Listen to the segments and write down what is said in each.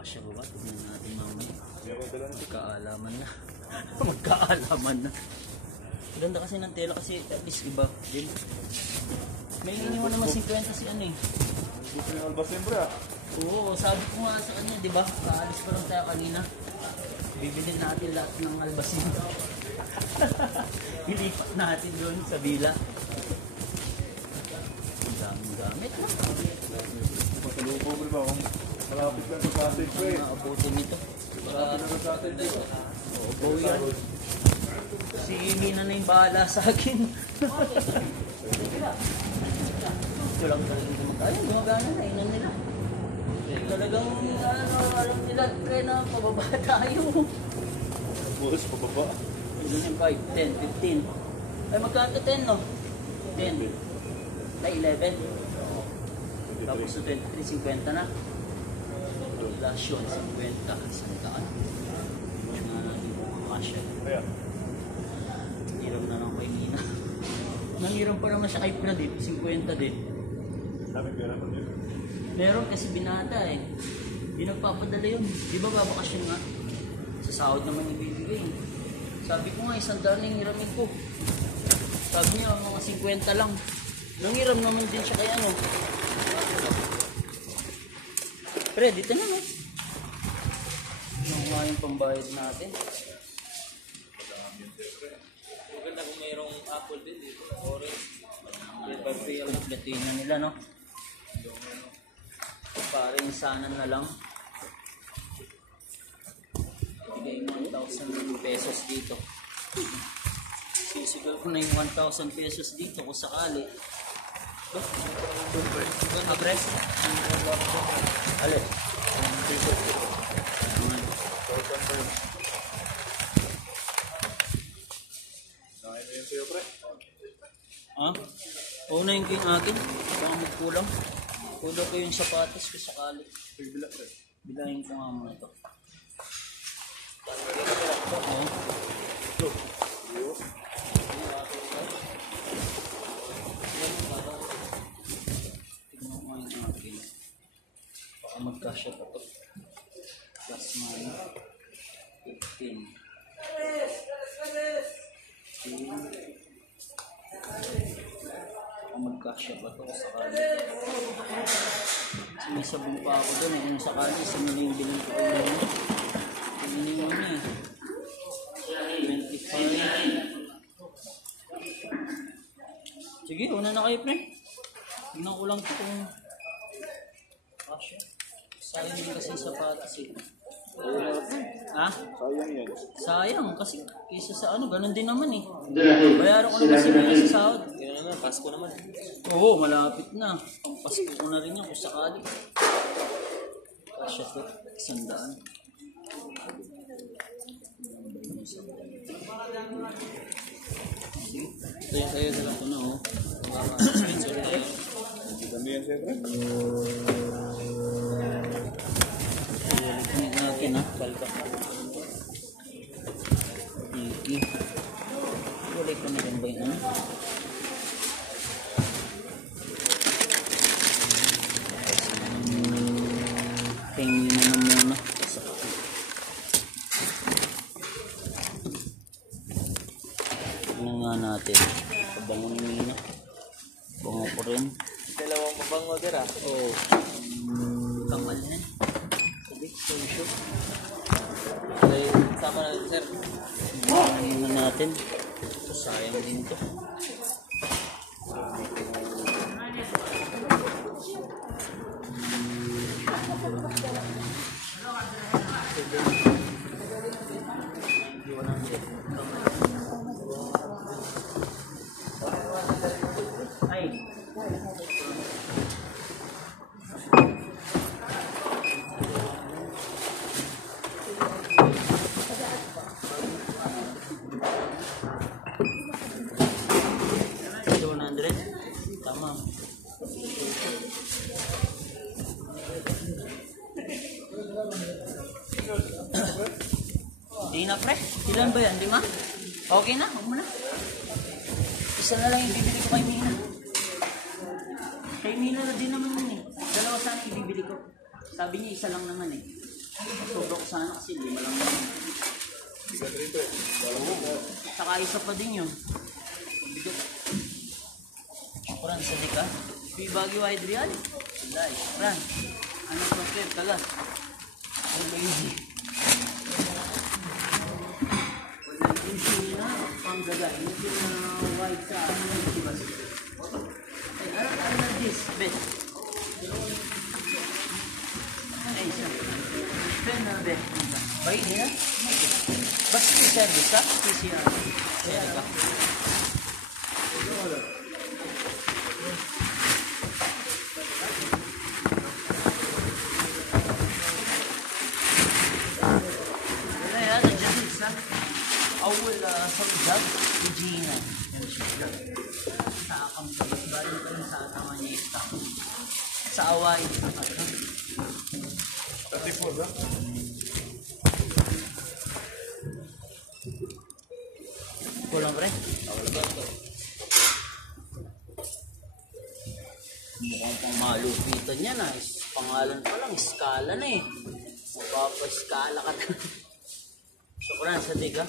Kasya ba ba? Tignan natin mamaya. Magkaalaman na. Magkaalaman na. Ganda kasi ng tela kasi at least iba din. May iniwan naman 50 si ano eh. Buti ng albasin bro. Oo, sabi ko nga sa kanya, di ba? Kaalis pa lang tayo kanina. Bibili natin lahat ng albasin. Ilipat natin doon sa bila. Ang daming gamit. Pasalubong bro ba? Malapit lang sa atin ko eh. Maabutin nito. Malapit lang sa atin dito. Oo, go yan. Si Mina na yung bahala sa akin. Ito lang talagang gumagana. Gumagana na, inan nila. Talagang alam nila kaya na pababa tayo. Buhos pababa. Ito yung 5, 10, 15. Ay magkano 10 no? 10. Ay 11. Tapos sa 23, 50 na. Last yun, 50. Isang daan. Hindi nga natin kung makasya. Kaya? Hiram na lang kay Nina. Nanghiram pa naman siya kay Pradip, 50 din. Sabi ko naman yun. Meron kasi binata eh. Hindi nagpapadala yun. Di ba babakasyon nga? Sa sahod naman ibibigay. Sabi ko nga, 100 na yung hiramin ko. Sabi niya, mga 50 lang. Nanghiram naman din siya kaya ano. Pre, dito na no. Yung nga yung pambayad natin. Maganda kung mayroong apple din dito. Orange. Yung platina nila no. Parang sana na lang. Bigay 1,000 pesos dito. Sisigal ko na yung 1,000 pesos dito kung sakali. Abres? Alin? Nakain na yun sa'yo pre. Ha? Oo na yung king akin. Baka magkulang. Kulang ko yung sapatos ko sakali. Bila pre. Bilahin ko nga muna ito. Tignan ko nga yung akin. Baka magkasya pa ito. Plus money. 15. 15. Magkasya ba ito sakali? May sabong pa ako doon eh. Yung sakali, isa na yung bilhin ko yun. Iniwan niya eh. 25. Sige, una na kayo pre. Tingnan ko lang ito kung kasya. Sayang din kasi yung sapatos eh. Ha? Sayang yan. Sayang kasi kaysa sa ano, ganun din naman eh. Bayaran ko naman sa sahod. Kaya naman, Pasko naman. Oo, malapit na. Pang Pasko ko na rin yan kung sakali. Kasya to, 100. Ito yung sa'yo sa lato na oh. Sponsor na yun. Dami yan sa'yo pre. Ulit natin ha, balka. Iki. Ulit ko na rin ba yun? Tingin na muna. Tingnan nga natin. Pabango ni Mina. Bango ko rin. Dalawang mabango dira. Oo. Kamal na. Sabi, so Okay, sama na sir. tingnan na natin. Sayang din to. Ay. Tama. Hindi na pre. Ilan ba yan? 5? Okay na. Huwag mo na. Isa na lang yung bibili ko kay Mina. Kay Mina na din naman yun eh. Dalawa sana ibibili ko. Sabi niya isa lang naman eh. Sobra ko sana kasi 5 lang yun. Bigat rin ito eh. Saka isa pa din yun. Bigat. Kuran sa dika. Baguio wide real. Alay. Kuran. Ano pa sir? Kalas. Ano ba yun? Wala yung sino na. Panggagay. Yung sino na wide sa diba? Ay, ano na this? Bet. Ay, isa. Ben na bet. Bayi niya? Basta yung service ka? PCR. Kaya ka. أول صوت يجينا sa kampanya bali ko sa tamanista sa away 34 ba? kulang pre mukhang pang malupitan niya na pangalan pa lang skala na eh magpapaskala ka so kulang sa diga.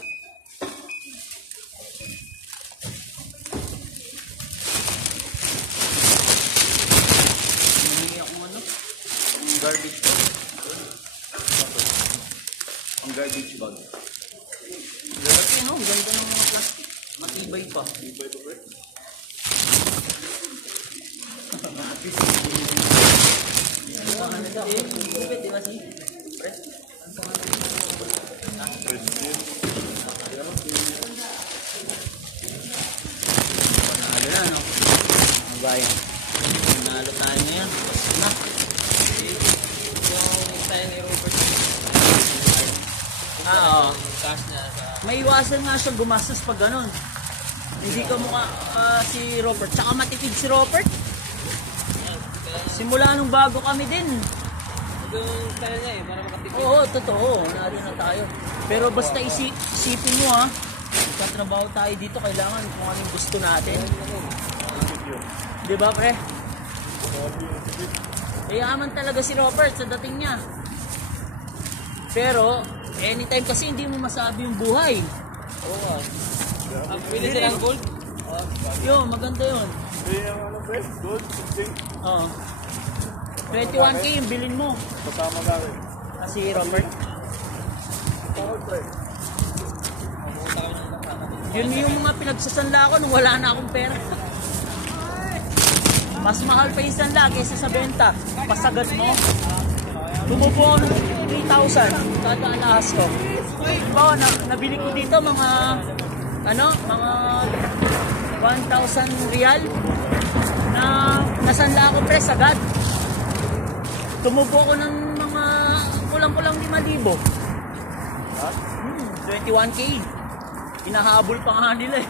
Garbage bag. Ang garbage bag. Lalaki no, ang ganda ng mga plastic. Matibay pa. Matibay pa pre? Ano pa nga nito? Di ba si? Pre? President. Panalo na no? Ang bayan. Panalo tayo ngayon. Basta na. Yung tayo ni Robert. Oo. Cash niya sa... May iwasan nga siyang gumastos pag ganun. Hindi ka mukha si Robert. Tsaka matipid si Robert. Simula nung bago kami din. Yung style niya eh, para makatipid. Oo, totoo. Nalo na tayo. Pero basta isipin nyo ha. Magkatrabaho tayo dito. Kailangan kung anong gusto natin. Di ba pre? Yaman talaga si Robert sa dating niya. Pero, anytime kasi hindi mo masabi yung buhay. Oo nga. Ang pili silang gold. Yun, maganda yun. Hindi yung ano pre? Gold, something. Oo. 21K yung bilin mo. Kasama namin. Kasi Robert. Gold pre. Yun yung mga pinagsasanla ko nung wala na akong pera. Mas mahal pa yung sanla kaysa sa benta. Pasagad mo. Tumubo ako ng 3,000 kada alahas ko. Diba, nabili ko dito mga mga 1,000 real na nasanla ako pre sagad. Tumubo ako ng mga kulang-kulang 5,000. 21K. Hinahabol pa nga nila eh.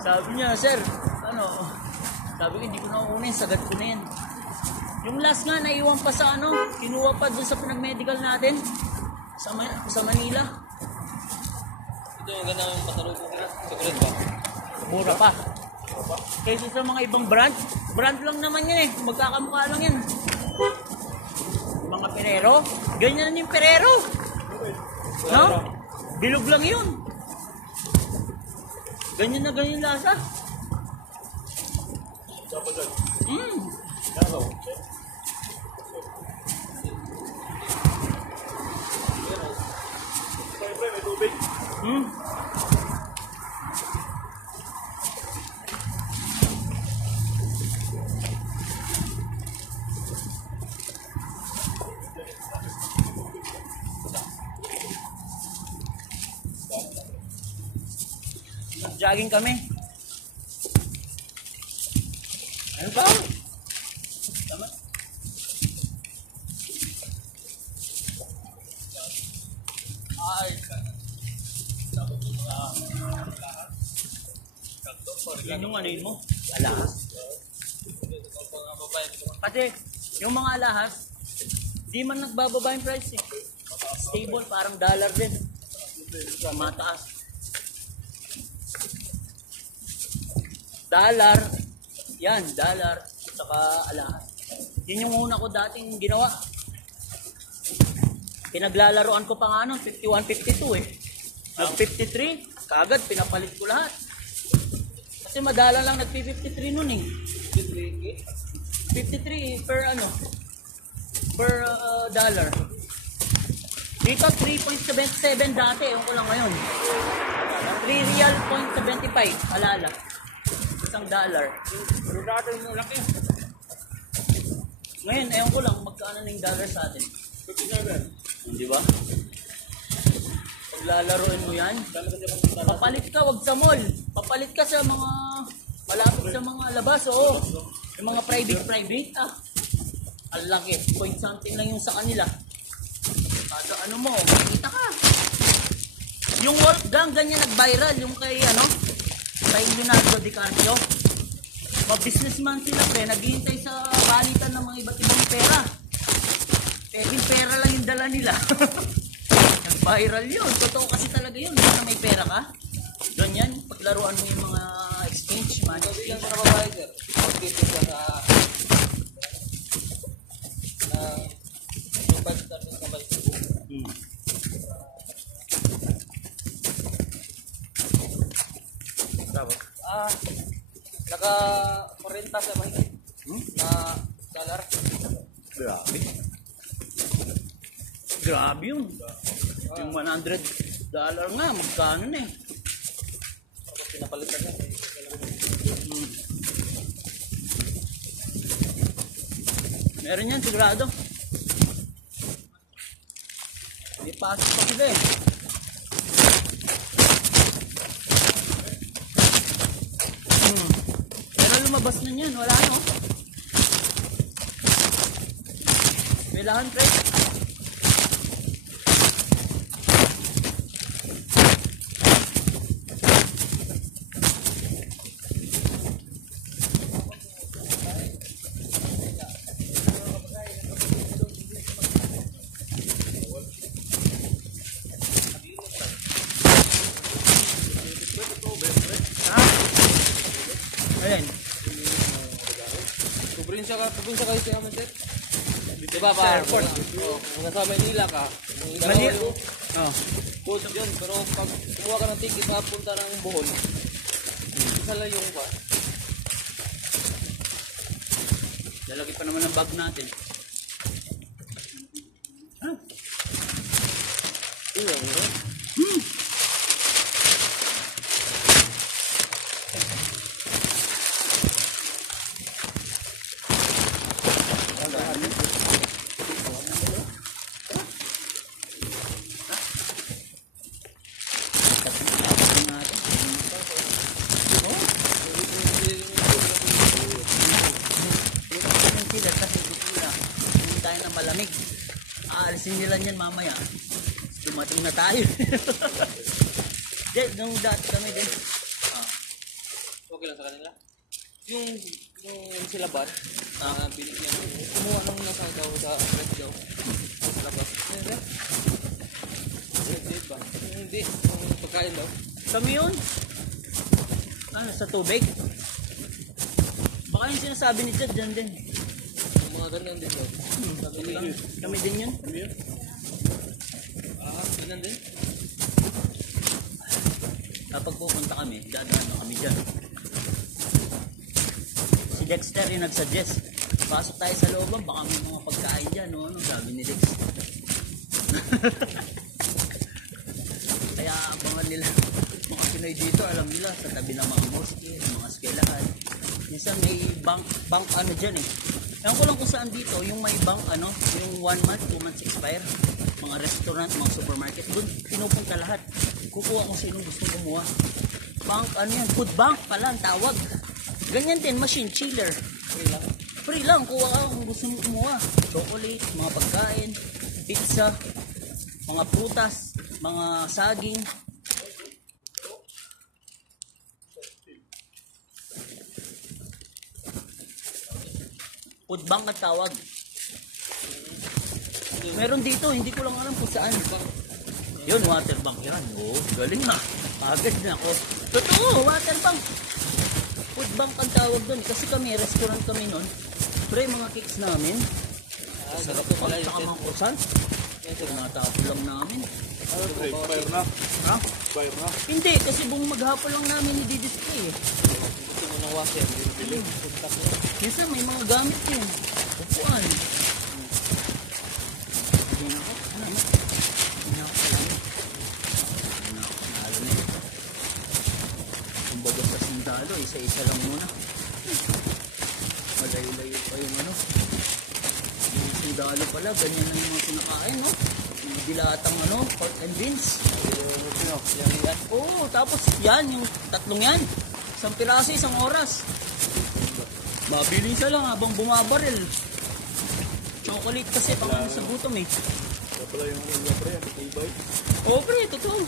Sabi niya, sir, sabi ko, hindi ko na uunin, sagad ko na yan. Yung last nga, naiwan pa sa kinuha pa dun sa pinag-medical natin sa Manila. Ito yung ganda ng pasalubong nila. Sigurad ba? Mura pa. Kaysa sa mga ibang brand lang naman yan eh. Magkakamukha lang yan. Mga Perero, ganyan yung Perero. No? Bilog lang yun. Ganyan na ganyan lasa. Dapat lang. Dalaw. Pre, may tubig. Jogging kami. Ano ba? Tama. Ay. Yan yung yun mo. Alahas. Pati, yung mga alahas, di man nagbababa yung price eh. Stable, parang dollar din. Mataas. Dollar. Yan, dollar. Saka alahas. Yun yung una ko dating ginawa. Pinaglalaroan ko pa nga nun, 51, 52 eh. Nag 53, kaagad pinapalit ko lahat. Kasi madala lang nag 53 nun eh. 53 per dollar. Dito 3.77 dati, ewan ko lang ngayon. 3 real point 75, alala. Isang dollar. Pero dati mo laki. Ngayon, ewan ko lang magkano na yung dollar sa atin. 57. Di ba? Paglalaroin mo yan, papalit ka, wag sa mall. Papalit ka sa mga malapit sa mga labas, oo. Yung mga private, ang laki, point something lang yung sa kanila. Kada ano mo, makikita ka. Yung Wolfgang, ganyan nag-viral, yung kay Leonardo DiCaprio. Businessman sila pre, naghihintay sa palitan ng mga iba't ibang pera. Yung pera lang yung dala nila. Nag-viral yun. Totoo kasi talaga yun. Basta may pera ka. Ganyan, paglaruan mo yung mga exchange, man. Hindi lang sa nababayad, sir. Pag-titin ka sa... yung budget natin sa budget. Naka-40 sa mahigit na dollar. Grabe. Grabe yun. Yung $100 nga, magkano na eh. Tapos pinapalitan niya. Meron yan, sigurado. Hindi pasok pa sila eh. Pero lumabas na yan, wala no. Kailangan trade. Ayan. Probinsya kayo sa amin, sir. Diba pa? Kung nasa Manila ka, post yun. Pero pag kumuha ka ng ticket na punta ng Bohol, isa lang yung pa. Lalaki pa naman ang bag natin. Ilang, malamig. Aalisin nila yan mamaya. Dumating na tayo. Nung dati kami din. Okay lang sa kanila. Yung sila ba? Binigyan mo. Kumuha nung nasa daw sa rest daw. Sa labas. Hindi. Yung pagkain daw. Kami yun? Sa tubig? Baka yung sinasabi ni Chad dyan din. Mga ganun din daw. Kami din yun? Ganun din. Kapag pupunta kami, dadaan kami dyan. Si Dexter yung nagsuggest. Pasok tayo sa looban, baka may mga pagkain dyan. Ano, sabi ni Dex. Kaya abangan nila. Mga Pinoy dito, alam nila, sa tabi ng mga mosque, mga eskwelahan. Minsan may bank ano dyan eh. Ewan ko lang kung saan dito, yung may bank yung 1 month, 2 months expire. Mga restaurant, mga supermarket, doon pinupunta lahat. Kukuha kung sino gusto kumuha. Bank, yan, food bank pala ang tawag. Ganyan din, machine chiller. Free lang, kuha ka kung gusto mo kumuha. Chocolate, mga pagkain, pizza, mga prutas, mga saging. Food bank at tawag. Meron dito, hindi ko lang alam kung saan. Yun, water bank yan. Oh, galing na. Agad na ako. Totoo, water bank. Food bank ang tawag doon. Kasi kami, restaurant kami noon. Pre, mga cakes namin. Sarap ko pala yung mga croissant. Yan Tinatapon lang namin. Ano, expire na? Ha? Expire na? Hindi, kasi buong maghapon lang namin i-display eh. Gusto mo ng washer, bili. Minsan may mga gamit yun. Upuan. Hindi na ako. Ano na? Hindi na ako salamin. Hindi na ako. Nalo na ito. Kumbaga sa sundalo, isa-isa lang muna. Malayo-layo pa yung ano. Yung sundalo pala, ganyan lang yung mga kinakain, no? Yung dilatang ano, pork and beans. Yan. Oo, tapos yan, yung tatlong yan. Isang piraso, isang oras. Mabilisa lang habang bumabaril. Chocolate kasi pang ano sa gutom eh. Kaya pala yung mga pre, matibay. Oo pre, totoo.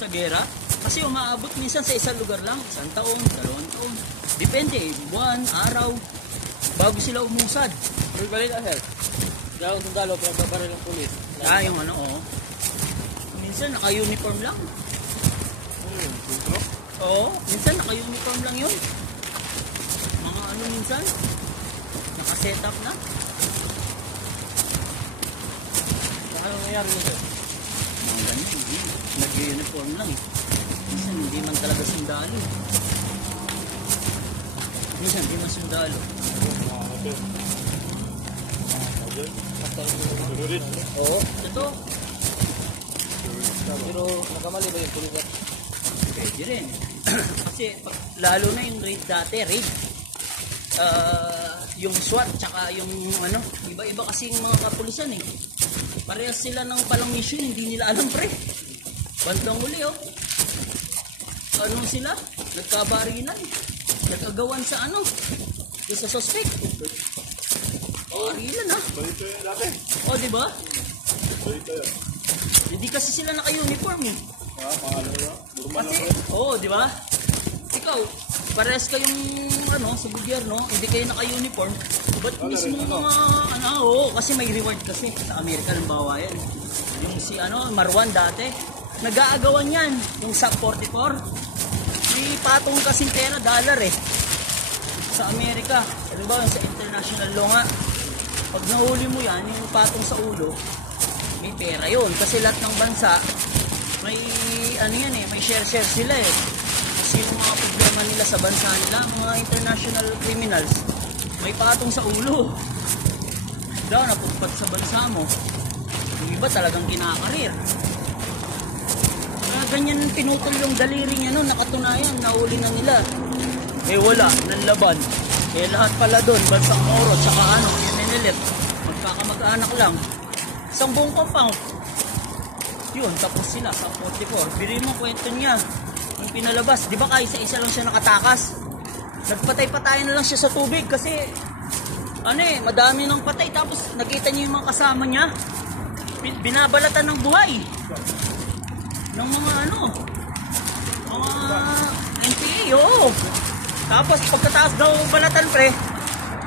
Sa gera. Kasi umaabot minsan sa isang lugar lang. 1 taon, 2 taon. Depende eh. Buwan, araw. Bago sila umusad. Pero balik ka, sir. Gawang sundalo, pinababaril ng pulis. Ah, yung ano, oo. Minsan naka-uniform lang. Oo, minsan naka-uniform lang yun. Mga ano minsan, naka-set up na. Ano nangyari nito? Mga ganyan, nag-uniform lang eh. Minsan hindi man talaga sundalo. Minsan hindi man sundalo. Oo, totoo. Pero nakamali ba yung pulis? Pwede rin. Kasi lalo na yung raid dati, raid. Yung SWAT, tsaka yung ano, iba-iba kasing mga kapulisan eh. Parehas sila ng palang mission, hindi nila alam pre. Bandang uli oh. Ano sila? Nagkabarilan. Nagkagawan sa ano? Yung sa suspect. Barilan ha. Balito yung dati. O diba? Balito yan. Hindi kasi sila naka-uniform eh. Mahalo na. Normal Kasi, na. oo, di ba? Ikaw, parehas kayong ano, sa gobyerno, hindi kayo naka-uniform. Ba't mismo mga, ano, oo, kasi may reward kasi. Sa Amerika, halimbawa yan. Yung si, ano, Marwan dati, nag-aagawan yan. Yung SAP 44. May patong kasing pera, dollar eh. Sa Amerika. Halimbawa, sa international law nga. Pag nahuli mo yan, yung patong sa ulo, may pera yun. Kasi lahat ng bansa, may ano yan eh, may share sila eh. Kasi yung mga problema nila sa bansa nila, mga international criminals, may patong sa ulo. Daw napugpat sa bansa mo. Yung iba talagang kinakarir. Kaya ganyan pinutol yung daliri niya nun, nakatunayan, nahuli na nila. Eh wala, nanlaban. Eh lahat pala doon, bansang Moro, tsaka ano, Menilit, magkakamag-anak lang. Isang buong compound. Yun, tapos sila sa 44. Biri mo kwento niya. Yung pinalabas, di ba kahit isa lang siya nakatakas? Nagpatay-patay na lang siya sa tubig kasi ano eh, madami ng patay. Tapos nakita niya yung mga kasama niya. Binabalatan ng buhay. Ng mga ano, mga NPA, oo. Tapos pagkataas daw balatan pre,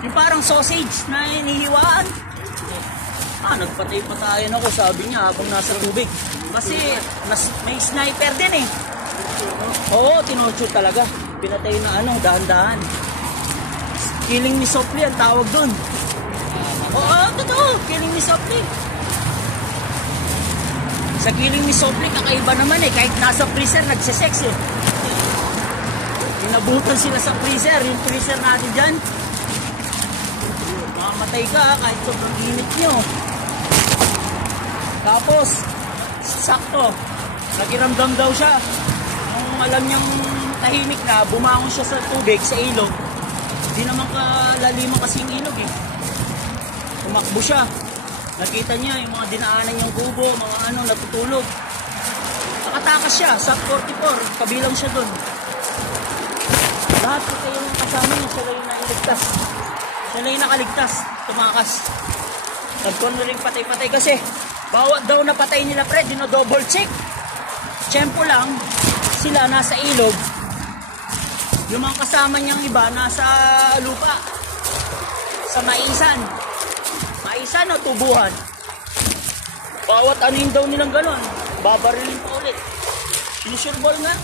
yung parang sausage na inihiwaan. Nagpatay-patayan ako, sabi niya habang nasa tubig. Kasi may sniper din eh. Oo, tinorture talaga. Pinatay na ano, dahan-dahan. Killing me softly ang tawag dun. Oo, totoo, killing me softly. Sa killing me softly, kakaiba naman eh. Kahit nasa freezer, nagsisex eh. Inabutan sila sa freezer. Yung freezer natin dyan, makamatay ka kahit sobrang init nyo. Tapos, sakto, nagiramdam daw siya. Nung alam niyang tahimik na, bumangon siya sa tubig, sa ilog. Di naman kalaliman kasi yung ilog eh. Tumakbo siya. Nakita niya yung mga dinaanan niyang kubo, mga ano, natutulog. Nakatakas siya, sa 44, kabilang siya dun. Lahat kasi yung kasama niya, siya lang yung nailigtas. Siya lang yung nakaligtas, tumakas. Nagkon na rin patay-patay kasi bawat daw na patay nila pre, dino-double check. Tiyempo lang, sila nasa ilog. Yung mga kasama niyang iba, nasa lupa. Sa maisan. Maisan o tubuhan. Bawat anin daw nilang galon, babarilin pa ulit. Sinusurbol nga.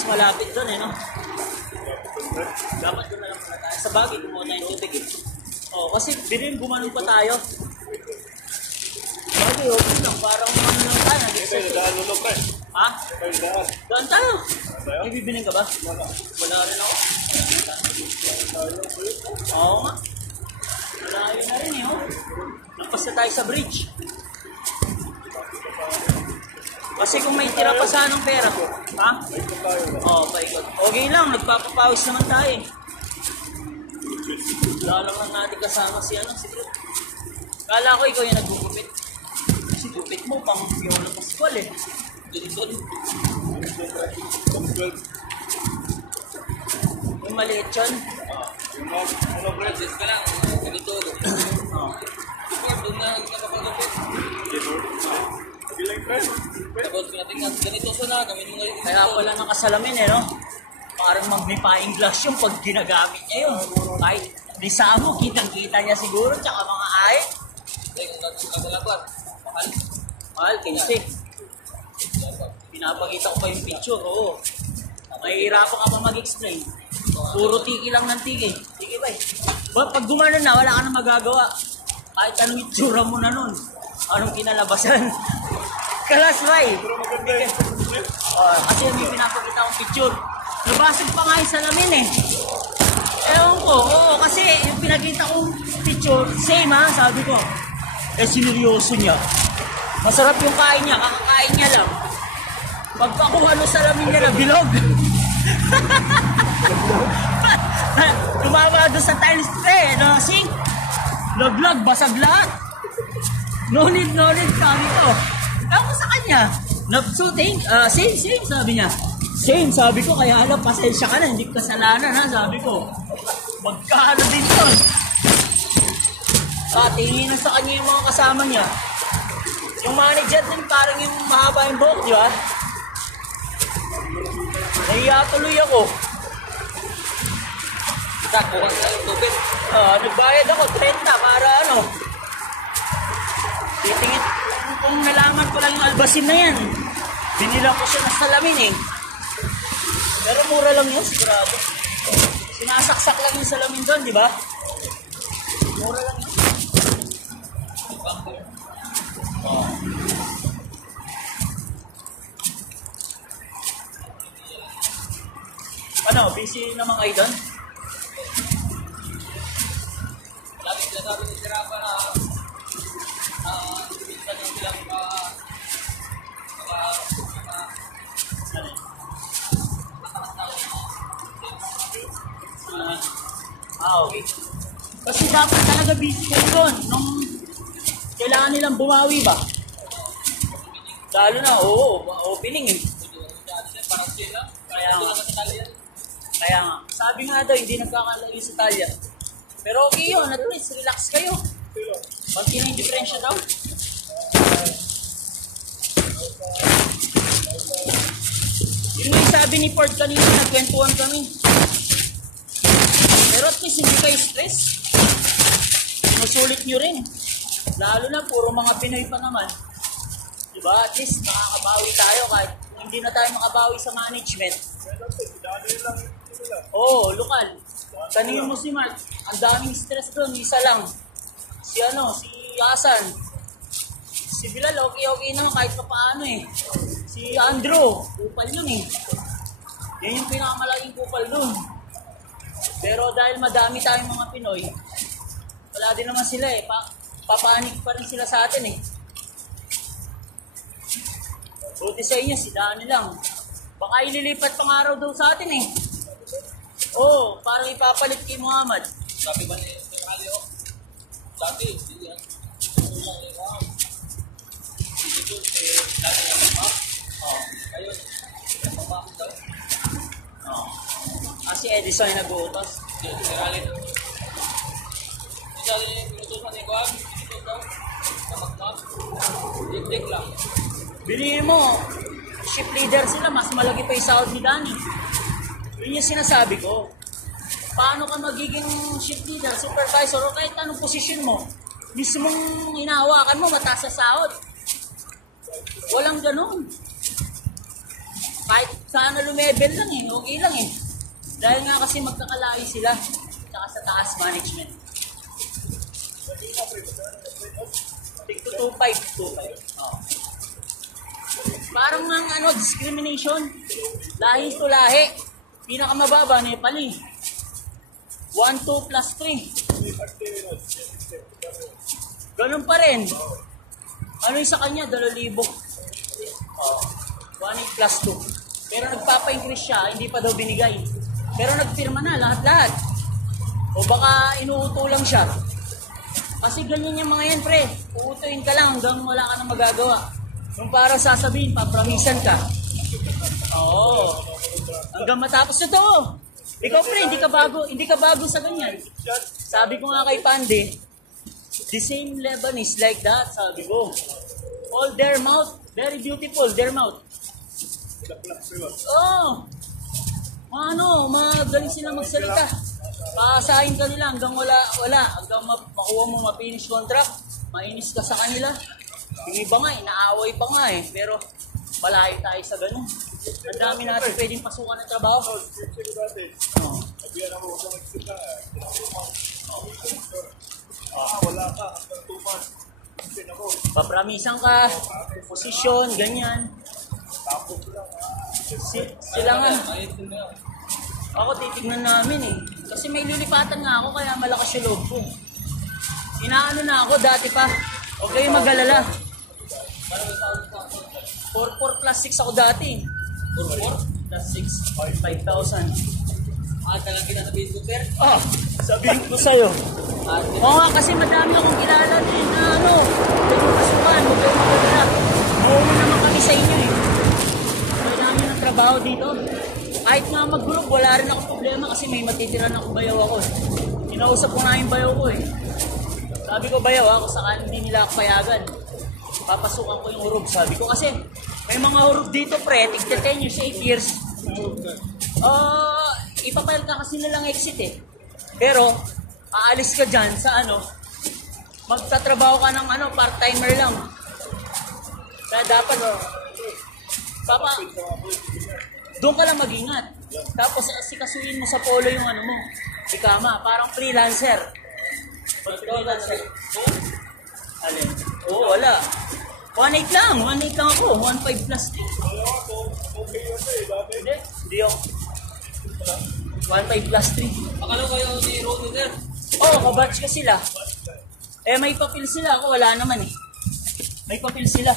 mas malapit doon eh, no? Dapat doon na lang pala tayo. Sa bagay, kumuha tayong tubig eh. Oo, kasi bilhin, gumanon pa tayo. Bagay, okay lang. Parang ano lang tayo, nag-exercise. Daan lulog na eh. Ha? Daan. Doon tayo. Tayo? May bibiling ka ba? Wala rin ako. Oo nga. Malayo na rin eh, oh. Lampas na tayo sa bridge. Kasi kung may tira pa sana ng pera ko, ha? Oo, paikot. Okay lang, nagpapapawis naman tayo eh. Wala lang natin kasama si Bro. Kala ko ikaw yung nagugupit. Kasi gupit mo, pang yung Pascual eh. Dun. Yung maliit yun. Adjust ka lang, ganito. Doon na, nakapagupit. Tapos natin nga, ganito sana, gawin mo nga rin. Kaya pala nakasalamin eh, no? Parang magnifying glass yung pag ginagamit niya yun. Kahit lisa mo, kitang-kita niya siguro, tsaka mga ay. Kung naglalakad, mahal. Mahal, 15. Pinapakita ko pa yung picture, oo. Mahihirapan ka pa mag-explain. Puro tiki lang ng tiki. Sige ba eh. Pag gumanon na, wala ka na magagawa. Kahit anong itsura mo na nun. Anong kinalabasan. Kalas ba eh. Kasi may pinapakita akong picture. Nabasag pa nga yung salamin eh. Ewan ko, oo, kasi yung pinakita kong picture, same ha, sabi ko. Eh, sineryoso niya. Masarap yung kain niya, kakakain niya lang. Pagpakuha ng salamin niya na bilog. Tumama doon sa tiles tray, no, sink. Laglag, basag lahat. No need, sabi ko. Ako sa kanya. Same, sabi niya. Same, sabi ko, kaya alam, pasensya ka na, hindi kasalanan ha, sabi ko. Magkano din yun. Tingin sa kanya yung mga kasama niya. Yung manager din parang yung mahaba yung buhok, di ba? Nahiya tuloy ako. Bukas na yung tubig. Nagbayad ako, 30 para ano. Titingin, kung nalaman ko lang yung albasin na yan, binila ko siya ng salamin eh. Pero mura lang yun, sigurado. Sinasaksak lang yung salamin doon, di ba? Mura lang yun. Ano, busy naman kayo doon? Lagi sila sabi ni Sirapa na minsan yung silang Okay. Kasi dapat talaga busy kayo doon nung kailangan nilang bumawi ba? Lalo na, opening eh. parang sila. Kaya nga, sabi nga daw, hindi nagkakalayo sa talya. Pero okay yun, at least relax kayo. Pag diferensya daw. Yun yung sabi ni Ford kanina, nagkwentuhan kami. Pero at least hindi kayo stress. Sinusulit nyo rin. Lalo na, puro mga Pinoy pa naman. Diba? At least makakabawi tayo kahit hindi na tayo makabawi sa management. Oo, lokal. Kanina mo si Mark, ang daming stress doon, isa lang. Si Hasan. Si Bilal, okay naman kahit pa paano eh. Si Andrew, kupal yun eh. Yan yung pinakamalaking kupal doon. Pero dahil madami tayong mga Pinoy, wala din naman sila eh. Papanik pa rin sila sa atin eh. Buti sa inyo, si Dani lang. Baka ililipat pang araw daw sa atin eh. Oo, parang ipapalit kay Muhammad. Sabi ba ni Alio? Dati, hindi yan. Dito, dati na map. Ayun, napapakot daw. Si Edison ay nag-uutos. Si Alin. Si Alin yung pinutusan ni Kuan. Dito daw. Kapag-map. Dik-dik lang. Bilihin mo, ship leader sila, mas malaki pa yung sahod ni Danny. Yun yung sinasabi ko. Paano ka magiging ship leader, supervisor, o kahit anong posisyon mo? Mismong hinahawakan mo, mataas sa sahod. Walang ganun. kahit sana lumebel lang eh, okay lang eh. Dahil nga kasi magkakalayo sila, tsaka sa taas management. Tig to 2.5. Oh. Parang ng ano, discrimination. Lahi to lahi. Pinakamababa, Nepali. 1, 2 plus 3. Ganun pa rin. Ano yung sa kanya? 2,000. Oh. 1 plus 2. Pero nagpapa-increase siya, hindi pa daw binigay. Pero nagpirma na lahat-lahat. O baka inuuto lang siya. Kasi ganyan yung mga yan, pre. Uutuin ka lang hanggang wala ka nang magagawa. Kung para sasabihin, papramisan ka. Oo. Hanggang matapos ito. Ikaw, pre, hindi ka bago sa ganyan. Sabi ko nga kay Pande, the same Lebanese like that, sabi ko. All their mouth, very beautiful, their mouth. Oh. Magaling sila magsalita. Paasahin ka nila hanggang wala. Hanggang makuha mo ma-finish contract, mainis ka sa kanila. Yung iba nga, inaaway pa nga eh. Pero malayo tayo sa ganun. Ang dami natin pwedeng pasukan ng trabaho. Wala ka. Papramisan ka, posisyon, ganyan. Sila nga. Ako titignan namin eh. Kasi may lilipatan nga ako kaya malakas yung loob ko. Inaano na ako dati pa. Huwag kayo mag-alala. 4-4 plus 6 ako dati. 4-4 plus 6, 5,000. Talagang kinatabihin ko, sir. Sabihin ko sa'yo. Oo nga, kasi madami akong kilala din na ano. Kayong pasukan, huwag kayo mag-alala. Mauwi naman kami sa inyo eh. May namin ng trabaho dito. Kahit nga mag-group, wala rin akong problema kasi may matitiran akong bayaw ako. Kinausap ko nga yung bayaw ko eh. Sabi ko bayaw ako saka hindi nila ako payagan. Papasukan ko yung hurog. Sabi ko kasi may mga hurog dito pre, tigta 10 years, 8 years. Ipapile ka kasi nilang exit eh. Pero aalis ka dyan sa ano, magtatrabaho ka ng ano, part-timer lang. Kaya dapat doon ka lang mag-ingat. Tapos sikasuin mo sa polo yung ano mo. Ikama, parang freelancer. Freelancer. Alin? Oo, wala. 1.8 lang. 1.8 lang ako. 1.5 plus. Hindi ako. 1.5 plus 3. Akala kayo ni Ronnie, sir. Oo, kabatch ka sila. Eh, may papel sila. Ako wala naman eh. May papel sila.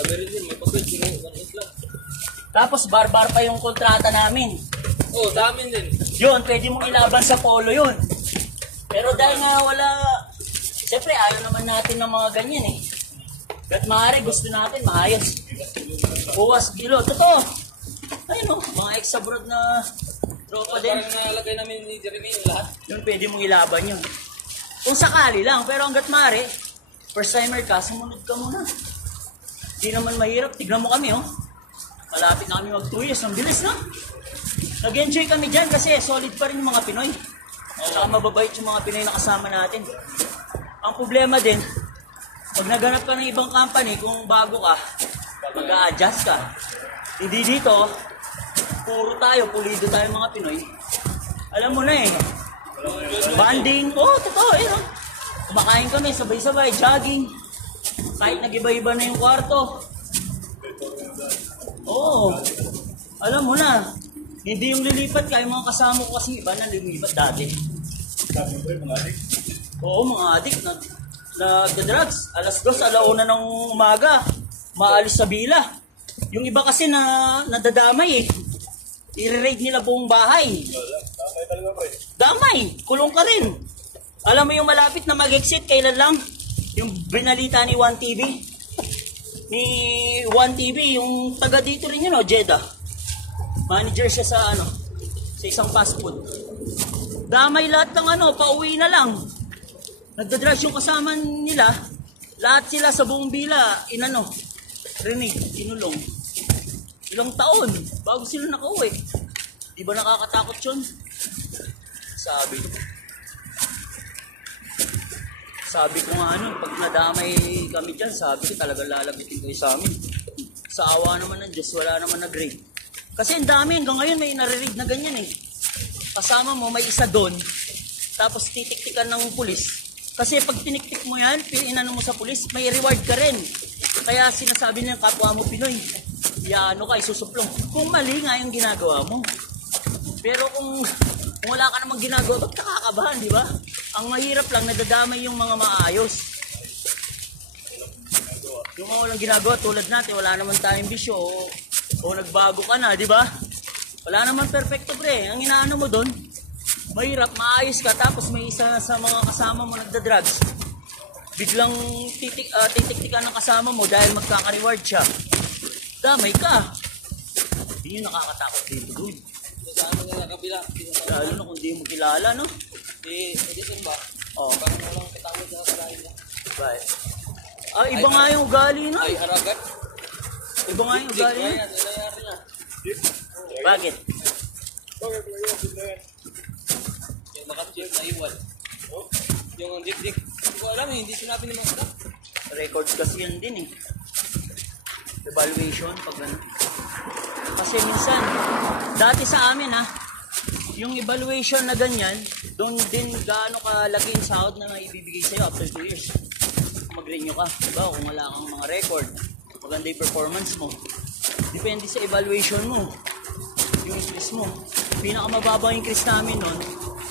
Sabi rin din, may papel. 1.8 lang. Tapos barbar pa yung kontrata namin. Oo, sa amin din. Yun, pwede mong ilaban sa polo yun. Pero dahil nga wala, siyempre ayaw naman natin ng mga ganyan eh. At maaari gusto natin maayos. Buwas kilo, totoo. Ayun o, mga ex-abroad na tropa din. Parang nalagay namin ni Jeremy yung lahat. Yun, pwede mong ilaban yun. Kung sakali lang, pero hanggat maaari, first timer ka, sumunod ka muna. Hindi naman mahirap, tignan mo kami oh. Malapit na kami mag 2 years. Ang bilis na. Nag-enjoy kami dyan kasi solid pa rin yung mga Pinoy. Saka mababait yung mga Pinoy na kasama natin. Ang problema din, pag naganap ka ng ibang company, kung bago ka, mag-a-adjust ka. Hindi dito, puro tayo, pulido tayo mga Pinoy. Alam mo na eh. Banding, totoo eh. No? Kumakain kami, sabay-sabay, jogging. Kahit nag-iba-iba na yung kwarto. Oo. Alam mo na, hindi yung lilipat ka, yung mga kasama ko kasi iba na lilipat dati. Sabi ko mga adik. Oo, mga adik nagda-drugs. Alas 2, alauna ng umaga, maalis sa bila. Yung iba kasi nadadamay eh. I-raid nila buong bahay. Damay talaga pre. Damay, kulong ka rin. Alam mo yung malapit na mag-exit, kailan lang? Yung binalita ni 1TV. Ni 1TV, yung taga dito rin yun, Jeddah. Manager siya sa sa isang fast food. Damay lahat ng pauwi na lang. Nagdadrugs yung kasama nila. Lahat sila sa buong bila, rinig, inulong. Ilang taon, bago sila nakauwi. Di ba nakakatakot yun? Sabi ko nga pag nadamay kami dyan, sabi ko talagang lalabitin kayo sa amin. Sa awa naman ng Diyos, wala naman nag-raid. Kasi ang dami, hanggang ngayon may nare-raid na ganyan eh. Kasama mo, may isa doon, tapos titik-tikan ng pulis. Kasi pag tiniktik mo yan, inano mo sa pulis, may reward ka rin. Kaya sinasabi nilang kapwa mo Pinoy, ano ka, isusuplong. Kung mali nga yung ginagawa mo. Pero kung wala ka namang ginagawa, ba't nakakabahan, di ba? Ang mahirap lang, nadadamay yung mga maayos. Yung mga walang ginagawa, tulad natin, wala naman tayong bisyo, o nagbago ka na, di ba? Wala naman perfecto, pre. Ang inaano mo doon, mahirap, maayos ka, tapos may isa sa mga kasama mo nagda-drugs. Biglang titik-tikan ng kasama mo dahil magkaka-reward siya. Damay ka. Hindi yun nakakatakot dito, dude. Sa ano nga kabila? Lalo na kung di mo kilala, no? Hindi ba? Oo. Bakit mo lang kitawid sa kalahin na? Right. Iba nga yung ugali, no? Ay, haragat. Iba nga yung ugali, no? Nangyayari na. Bakit? Yung makachip na iwan. Yung dik-dik. Hindi ko alam hindi sinabi ni Masta. Record kasi yan din, eh. Evaluation, pag ano. Kasi minsan, dati sa amin, yung evaluation na ganyan, doon din gaano kalaki yung sahod na ibibigay sa'yo after 2 years. Mag-renew ka, diba? Kung wala kang mga record, maganda yung performance mo. Depende sa evaluation mo, yung increase mo. Pinakamababa yung increase namin noon,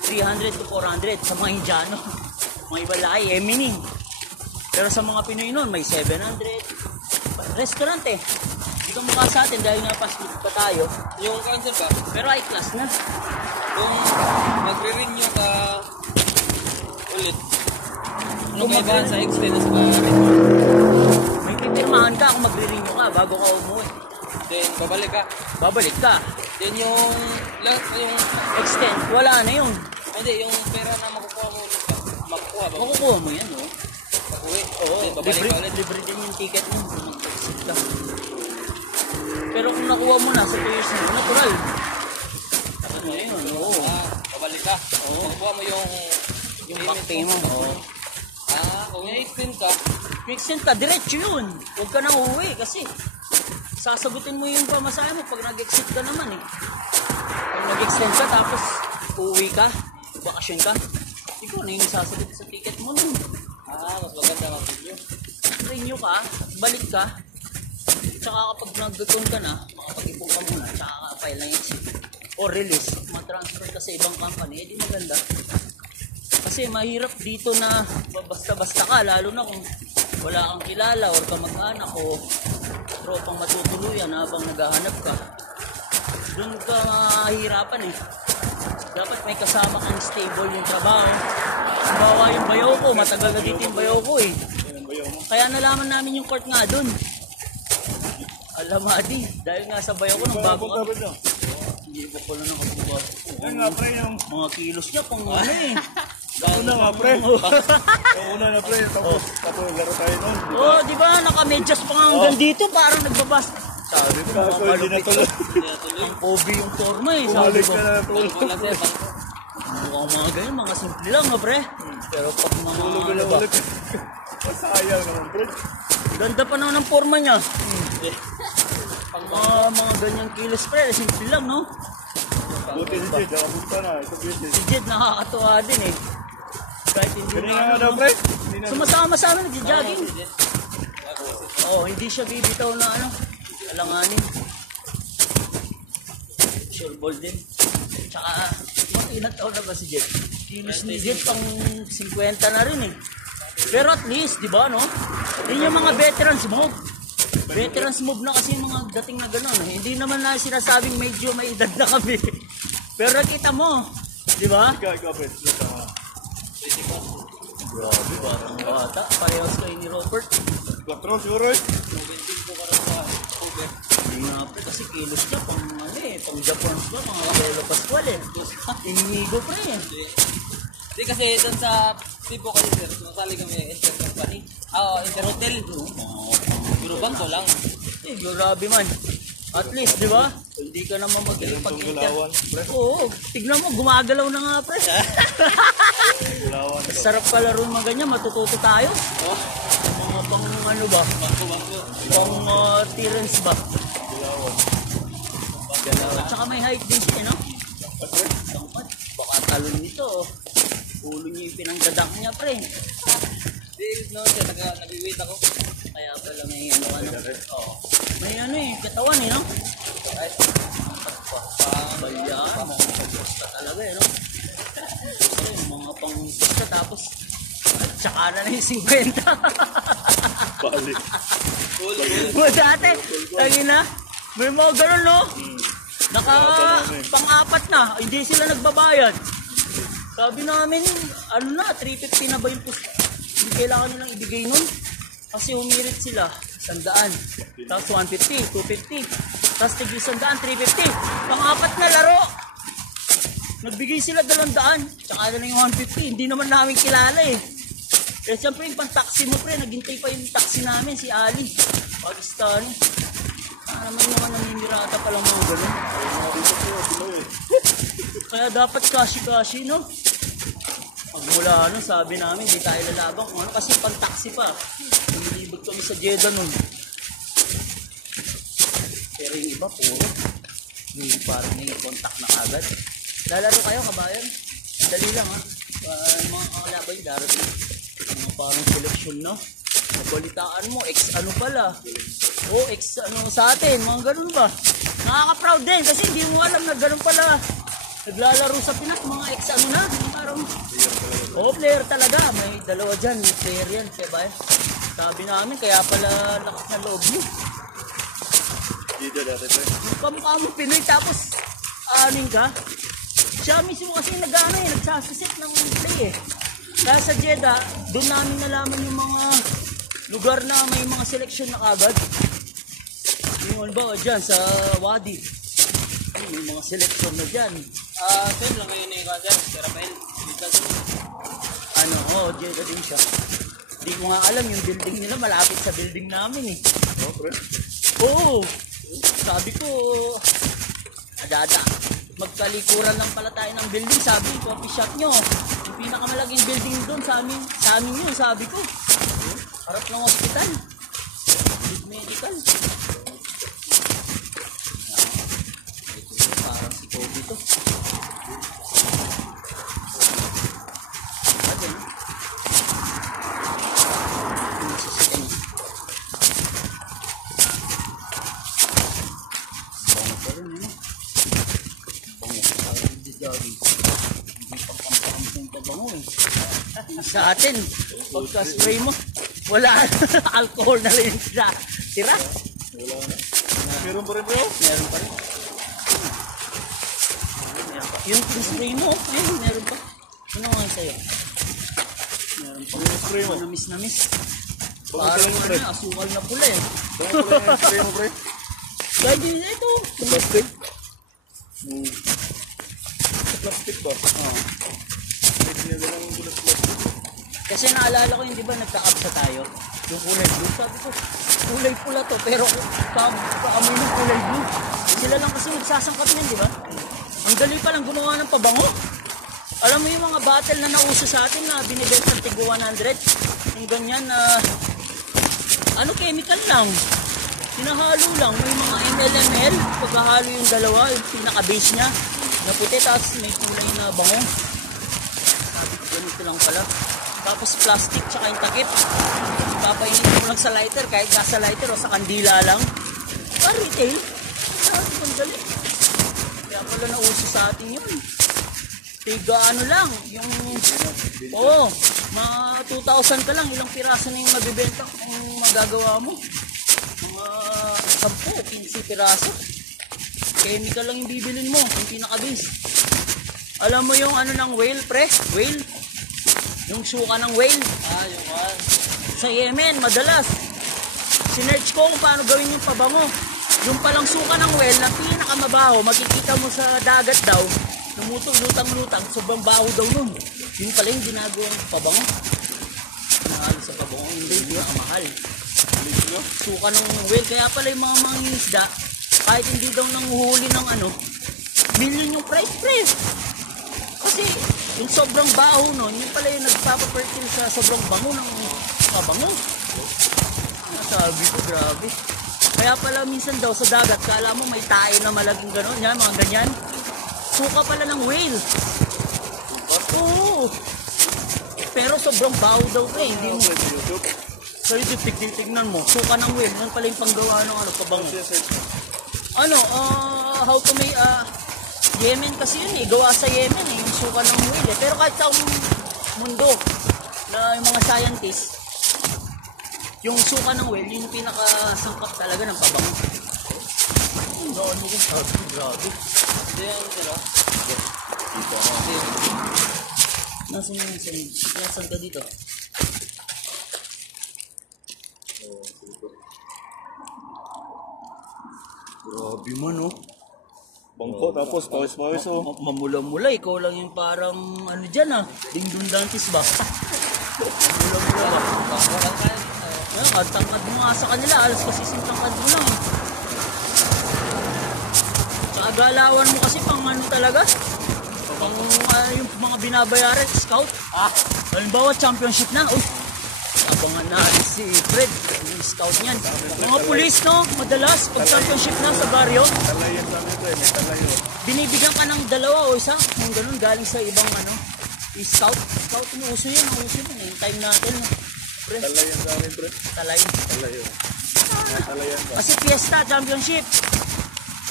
300 to 400 sa mga Indiano. Mga iba laki, Emini. Pero sa mga Pinoy noon, may 700. Restaurant eh. Hindi ka mukha sa atin dahil nga fast food pa tayo. Yung cancel ba? Pero high class na. Kung magre-renew ka ulit, ano Kung kaibahan sa extend na sa May pipirmahan ka kung magre-renew ka bago ka umuwi. Then, babalik ka. Babalik ka. Then, yung Extend, wala na yun. hindi, yung pera na makukuha mo ulit ka. Makukuha ba? Makukuha mo yan, no? Uwi. Oo, Then, babalik libre, ka ulit. libre din yung ticket mo kung mag-exit ka. Pero kung nakuha mo na sa 2 years na, natural. Ano na yun, oo. Babalik ka. Makukuha mo yung Back pay mo. Oo. kung i-extend ka, Extend ka, diretso yun. Huwag ka nang uuwi kasi sasagutin mo yung pamasahe mo pag nag-exit ka naman eh. Pag nag-extend ka tapos uuwi ka, bakasyon ka, ikaw na yung sasagot sa ticket mo nun. mas maganda mag-renew. Renew ka, balik ka, tsaka kapag nag-return ka na, makapag-ipon ka muna, tsaka ka-file ng exit. O release, ma-transfer ka sa ibang company, edi maganda. Kasi mahirap dito na basta-basta ka, lalo na kung wala kang kilala or kamag-anak o tropang matutuluyan habang naghahanap ka. Doon ka mahihirapan eh. Dapat may kasama kang stable yung trabaho. Bawa yung bayaw ko, matagal na dito yung bayaw ko eh. Kaya nalaman namin yung court nga doon. Alamadi, dahil nga sa bayaw ko nung bago ka. Hindi iba pala ng kabuka. Ayun nga, pre, yung Mga kilos niya pang ano eh. una nga, pre. Yung una na, pre. Tapos laro tayo nun. Oh, di ba naka-medyas pa nga hanggang dito, parang nagbabas. Sabi ko, Kaso hindi na tuloy. ang pobi yung forma eh. Sabi Bumalik ko, ka na tuloy. mukhang mga ganyan, mga simple lang ha, pre. Pero pag mga Tulog ano na ba, ulit. Masayang naman, pre. ganda pa naman ang forma niya. Pag mga ganyang kilos, pre, simple lang, no? Buti si Jed, nakapunta na. Ito business. Si Jed nakakatuwa din eh. Kahit hindi Ganyan na nga ano, daw, no? pre. Hindi na. Sumasama sa amin, nagja-jogging. Oo, hindi siya bibitaw na ano, alanganin. Sure ball din. Tsaka, ilang taon na ba si Jet? Kilos ni Jet pang 50 na rin eh. Pero at least, di ba, no? Yun yung mga veterans move. Veterans move na kasi yung mga dating na gano'n. Hindi naman na sinasabing medyo may edad na kami. Pero nakita mo, di ba? Ikaw, pre. Grabe, parang bata. Parehas kayo ni Robert. 4 siguro eh. Hindi nga pre, kasi kilos niya pang ano eh, pang Japons ba, mga Lolo Pascual eh. Inigo pre eh. Hindi kasi doon sa Cebu kasi sir, nasali kami inter-company. Inter-hotel. Pero bangko lang. Eh, grabe man. At least, di ba? Hindi ka naman mag-ipag-inter. Oo, tignan mo, gumagalaw na nga pre. Gulawan. Sarap pala rin mga ganyan, matututo tayo. Mga pang ano ba? Bangko. Pang Terence ba? Dilawan. At saka may height din siya, no? Tangkad. Baka talon nito. Ulo niya yung pinanggadak niya, pre. Hindi, no, sir, nag-wait ako. Kaya pala may ano. Oo. May ano eh, katawan eh, no? Right? Balyan, mga pang-posta talaga eh, no? Kasi mga pang-posta tapos at saka na yung 50. Balik. Cool. Mga dati, lagi na, may mga ganun, no? Naka pang-apat na, hindi sila nagbabayad. Sabi namin, ano na, 350 na ba yung pusta? Hindi kailangan nilang ibigay nun. Kasi humirit sila, 100. Tapos 150, 250. Tapos tigil 100, 350. Pang-apat na laro. Nagbigay sila 200. Tsaka na lang yung 150. Hindi naman namin kilala eh. Eh siyempre yung pang-taxi mo pre, naghintay pa yung taxi namin, si Ali. Pakistani. Naman naninirata palang mga ganun. Kaya dapat kashi-kashi, no? Pagmula nun, sabi namin, di tayo lalabang kung ano, kasi pang-taxi pa. Lumilibot kami sa Jeddah nun. Pero yung iba, puro. Hindi parang may contact na agad. Lalaro kayo, kabayan? Dali lang, ha? Mga kakalaban, darating. Mga parang seleksyon, no? Nabalitaan mo, ex ano pala? O, ex ano sa atin, mga ganun ba? Nakaka-proud din, kasi hindi mo alam na ganun pala. Naglalaro sa Pinas, mga ex ano na, parang player talaga. May dalawa dyan, player yan, diba? Sabi namin, kaya pala lakas na loob nyo. Dito dati ito. Yung kamukha mo Pinoy, tapos aning ka. Siya mismo kasi nagsasasit ng play eh. Kaya sa Jeddah, doon namin nalaman yung mga lugar na may mga seleksyon na kagad. Yung ba dyan sa Wadi. May mga seleksyon na dyan. Sir, lang ngayon na yung kaser, Sir Rafael. Jeddah din siya. Hindi ko nga alam yung building nila, malapit sa building namin eh. Okay. Oo. Sabi ko, adada. Magkalikuran lang pala tayo ng building. Sabi, coffee shop nyo. Yung pinakamalaking building doon sa amin yun, sabi ko. Harap ng hospital. Big medical. Ito parang si Kobe to. Ano? Sa atin, pagka spray mo, wala alcohol na rin tira. Wala na. Meron pa rin bro? Meron pa rin. Yung spray mo, meron pa. Ano nga sa'yo? Meron pa. Yung spray mo? Namis. Bakit Parang spray? asukal na pula eh. Bakit pala yung spray mo pre? Kaya din ito. Plastic? Plastic ba? Pwede niya lang yung plastic. Kasi naalala ko yung di ba nagka-apsa tayo? Yung kulay blue. Sabi ko, kulay pula to. Pero kaamoy ng kulay blue. Sila lang kasi nagsasangkap niyan, di ba? Ang dali pa lang gumawa ng pabango. Alam mo yung mga bottle na nauso sa atin na binibenta ng tig 100? Yung ganyan na chemical lang. Hinahalo lang. May mga MLML. Pagkahalo yung dalawa, yung pinaka-base niya na puti, tapos may kulay na bango. Sabi ko, ganito lang pala. Tapos plastic, tsaka yung takip. Papainitin mo lang sa lighter, kahit nasa lighter o sa kandila lang. Retail. Sabi ko, dali. Kaya pala nauso sa atin yun. Tiga ano lang, yung mga 2,000 ka lang, ilang piraso na yung mabibenta kung magagawa mo. Mga 10, 15 piraso. Chemical lang yung bibilin mo, yung pinaka-base. Alam mo yung ano ng whale, pre? Whale? Yung suka ng whale. Yung one. Sa Yemen, madalas. Sinerch ko kung paano gawin yung pabango. Yung palang suka ng whale na pinakamabaho, makikita mo sa dagat daw, lumutang-lutang, sobrang baho daw nun. Yun pala yung ginagawang pabango. Mahal sa pabango, hindi mahal. Suka ng whale, kaya pala yung mga mangingisda, kahit hindi daw nanguhuli ng million yung price. Kasi yung sobrang baho nun, yun pala yung nagpapapertil sa sobrang bango ng pabango. Sabi ko, grabe. Kaya pala minsan daw sa dagat, kala mo may tae na malaging gano'n, yan, mga ganyan. Suka pala ng whale. Oo. Pero sobrang baho daw pa eh. Hindi mo. Sa YouTube, tignan mo. Suka ng whale. Yan pala yung panggawa ng ano, pabango. How to make, Yemen kasi yun eh. Gawa sa Yemen eh. Yung suka ng whale eh. Pero kahit sa mundo, na yung mga scientists, yung suka ng whale, yung pinakasangkap talaga ng pabango. Ang doon mo ko. Grabe. Diyan sila. Nasaan ka dito? Grabe man oh. Bangko, tapos pawis-pawis oh. Mamula-mula, ikaw lang yung parang ano dyan ah. Dingdong dantis ba? Mamula-mula ba? Walang kaya. Tangkad mo nga sa kanila, alas kasi sintangkad mo lang. Tsaka galawan mo kasi pang ano talaga. Pang yung mga binabayaran, scout. Halimbawa championship na. Uy, abangan natin si Fred, yung scout niyan. Mga pulis no, madalas pag championship na sa baryo. Talayan kami ito eh, may talayo. Binibigyan ka ng dalawa o isa, yung ganun galing sa ibang ano, scout. Scout mo, uso yun, yung time natin. Pre. Talayan sa amin, pre. Talay. Talayo. Talayan ba? Kasi fiesta, championship.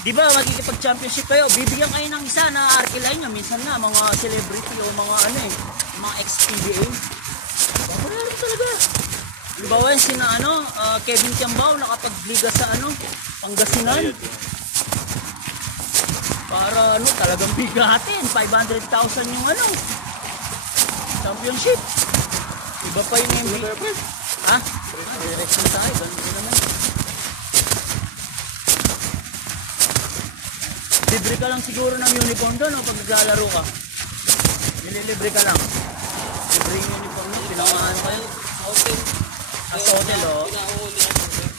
Di ba, magkikipag-championship kayo, bibigyan kayo ng isa na arkiline nyo. Minsan na, mga celebrity o mga ano eh, mga ex-PBA. Bakurero talaga. Di ba yun, sina ano, Kevin Tiambao, nakapagliga sa ano, Pangasinan. Para ano, talagang bigatin. 500,000 yung ano, championship. Iba pa yung MVP. Ha? Direction tayo, ganun din naman. Libre ka lang siguro ng uniform doon o pag naglalaro ka. Nililibre ka lang. Libre yung uniform doon, pinamahan kayo. Hotel. Sa hotel o. Pinahuli ang hotel.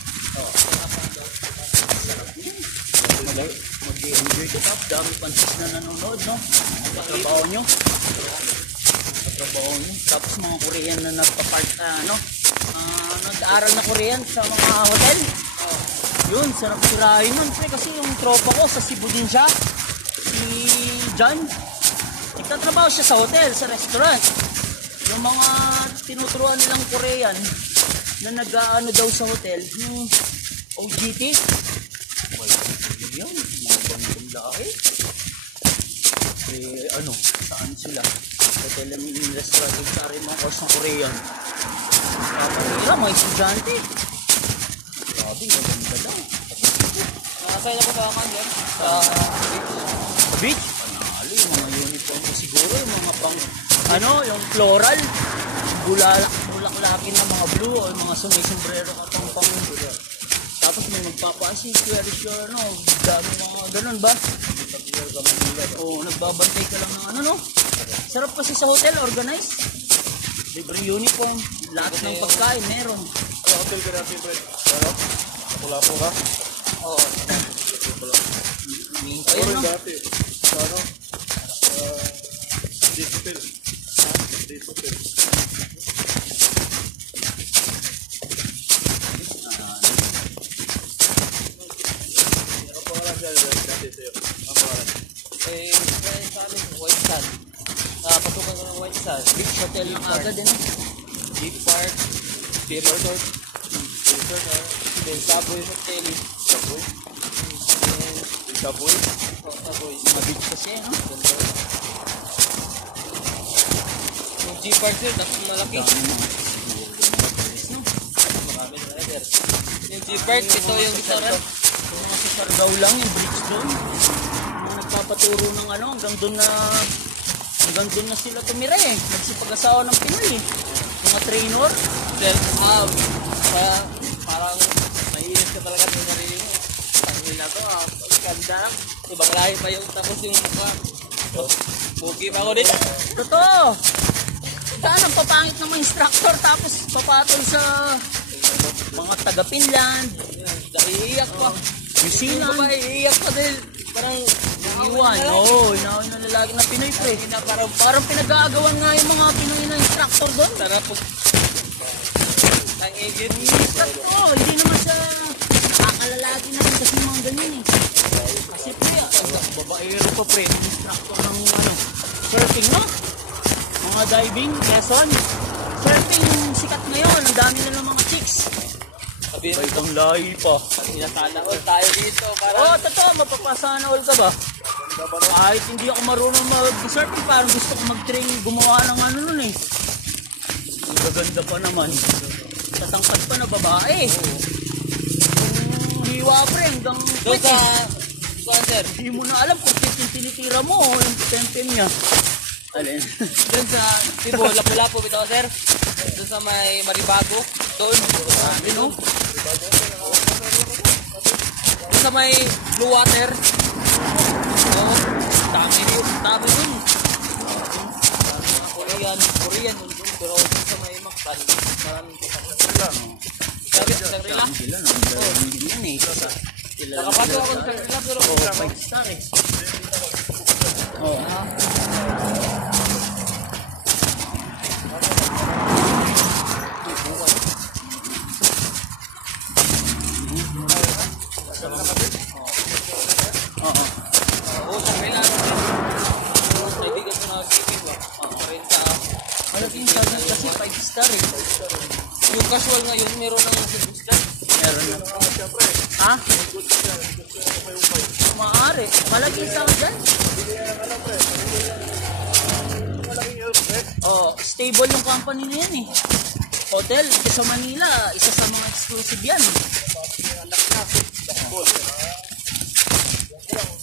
Mag-enjoy ka tap. Dami pansis na nanonood, no? Trabaho nyo. Trabaho nyo. Tapos mga Korean na nagpa-part, nag-aaral na Korean sa mga hotel. Yun, sarap sirahin nun. Kasi yung tropa ko sa Cebu din siya. Si John. Nagtatrabaho siya sa hotel, sa restaurant. Yung mga tinuturuan nilang Korean na nag-aano daw sa hotel, yung OGT. Wala. Yun, mga bangkong lahi. Ano, saan sila? Hotel and restaurant, yung rin mga course ng Korean. Kapag mga estudyante. Grabe, maganda lang. Nakasaya na po sa akin dyan. Sa Beach? Panalo, yung mga uniform ko siguro, yung mga pang, ano, yung floral, bulaklakin ng mga blue, o yung mga sombrero katong pang tapos may magpapasi, ano, dami mga ganun ba? Oo, nagbabantay ka lang ng ano, no? Sarap kasi sa hotel, organized. Libre uniform, lahat ng pagkain, meron. Ano hotel ka natin, pre? Ano? Lapu-lapu ka? Oo. Mingkay, Ano no? dati? Sa ano? Date hotel. Date hotel. Ano pangalan siya dati sa'yo? Ano pangalan? sa amin, White Sand. Pasukan ko ng White Sand. Beach hotel ng agad, ano? Jeep Park. Beer Resort. Then Subway Hotel. Subway? Subway? Subway. Mga beach kasi, no? Yung Jeep Park yun, tapos malaki. Dami mga no? Marami na rider. Yung Jeep Park, ito yung restaurant. Yung mga sa Sargao lang, yung bridge doon. Mga nagpapaturo ng ano, hanggang doon na sila tumira eh. Nagsipag-asawa ng Pinoy eh. Mga trainer. Parang maiinis ka talaga ng sarili mo. Tangin na to, ang ganda. Ibang lahi pa yung tapos yung mukha. Bugi pa ako dito. Totoo! Saan ang papangit ng mga instructor tapos papatol sa mga taga-Finland. Iiyak pa. New Zealand. Hindi pa iiyak pa dahil parang Iwan. Oo, inawin na lalaki na Pinoy pre. Parang pinag-aagawan nga yung mga Pinoy na instructor doon. Sarap po. ng engine. Sikat to, hindi naman siya nakakalalatin na rin kasi mga ganyan eh. Kasi pre, babaero pa pre, instructor ng ano, surfing no? Mga diving lesson. Surfing yung sikat ngayon, ang dami na ng mga chicks. Sabi Ay, ang lahi pa. Sinasana all tayo dito para Oo, totoo, mapapasana all ka ba? Kahit hindi ako marunong mag-surfing, parang gusto ko mag-train, gumawa ng ano nun eh. Ang gaganda pa naman. Tatangkad pa na babae. Yung hiwa pre, hanggang doon sa kuan sir. hindi mo na alam kung tinitira mo o yung tempem niya. Alin? Doon sa Cebu, Lapu-Lapu bitaw sir. Doon sa may Maribago. Doon. Sabi no? Doon sa may Blue Water. Oo. Dami dun. Korean dun. Pero doon sa may Mactan, maraming kusa. Sabi sa Shangri-La? Sila na, hindi yan eh. Nakapasok ako sa Shangri-La pero 5 star eh. Oo. Oo. Oo, Shangri-La. Kaibigan ko na shipping ba? Rin sa Malaking sabi kasi 5 star eh. yung casual ngayon, meron ng sibuskan. Meron na. Ha? Maaari. Malaging sa dyan. Oh, stable yung company na yan eh. Hotel, sa Manila, isa sa mga exclusive yan.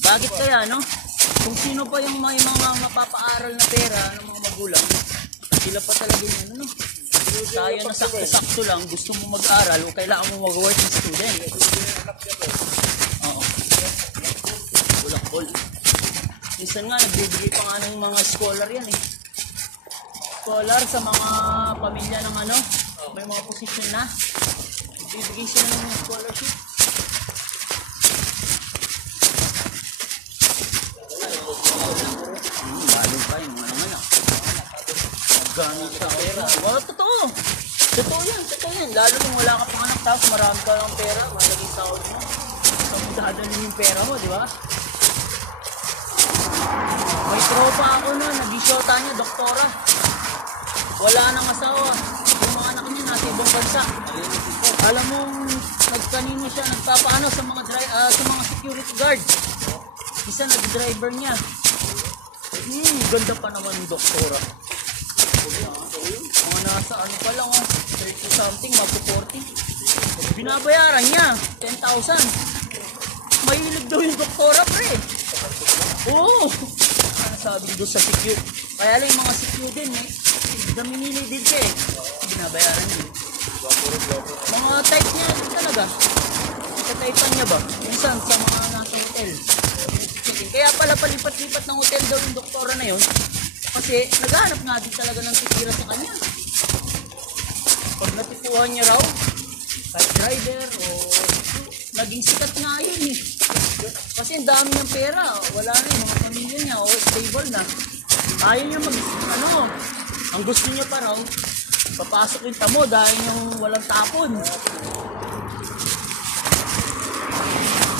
Bakit kaya, no? Kung sino pa yung may mga mapapaaral na pera ng mga magulang, sila pa talaga yan, ano? Tayo na sakto-sakto lang, gusto mo mag-aral o kailangan mo mag-working student. Oo. Walang call. Minsan nga, nagbibigay pa nga ng mga scholar yan eh. Scholar sa mga pamilya ng ano, may mga posisyon na. Nagbibigay sila ng mga scholarship. Balo pa yun, mga naman ah. Gamit sa pera. Wala, totoo. Totoo yan. Lalo kung wala ka pang anak tapos marami ka lang pera, malagay sa ako mo. Saan mo dadalhin yung pera mo, di ba? May tropa ako na, nag-isyota niya, doktora. Wala nang asawa. Yung mga anak niya nasa ibang bansa. Alam mo, nagkanino siya, nagpapaano sa mga security guard. Isa nag-driver niya. Ganda pa naman yung doktora. Mga nasa ano pa lang 30 something, magpo 40. Binabayaran niya 10,000. Mahilig daw yung doktora pre. Oo. Ano sabi doon sa secure? Kaya lang yung mga secure din eh. Daminili din siya eh. Binabayaran niya. Mga type niya talaga. Type niya ba? Minsan sa mga nasa hotel. Kaya pala palipat-lipat ng hotel daw yung doktora na yun. Kasi naghahanap nga din talaga ng titira sa kanya. Pag natipuhan niya raw, kahit driver o naging sikat nga yun eh. Kasi ang dami niyang pera. Wala na yung mga pamilya niya o stable na. Ayaw niya ang gusto niya pa raw, papasok yung tamo dahil yung walang tapon.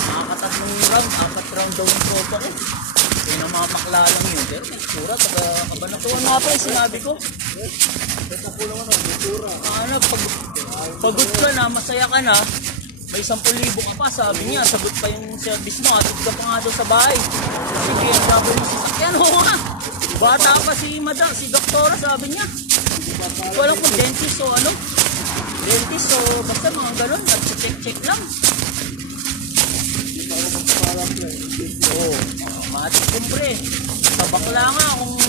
Nakakatatlong round, 4 round daw yung tropa ko. Kaya namapakla lang yun. Pero may tsura, taga-kabanatuan nga pa yung sinabi ko. Pagod ka na, masaya ka na, may 10,000 ka pa, sabi niya, sagot pa yung service mo, atid ka pa nga daw sa bahay. Sige, ang gabo mo si sakyan, oo nga. Bata pa si madam, si doktora, sabi niya. Hindi ko alam kung dentist o ano. Dentist o basta mga ganun, nag-check lang. Oo, matik kumpre. Sa bakla nga, kung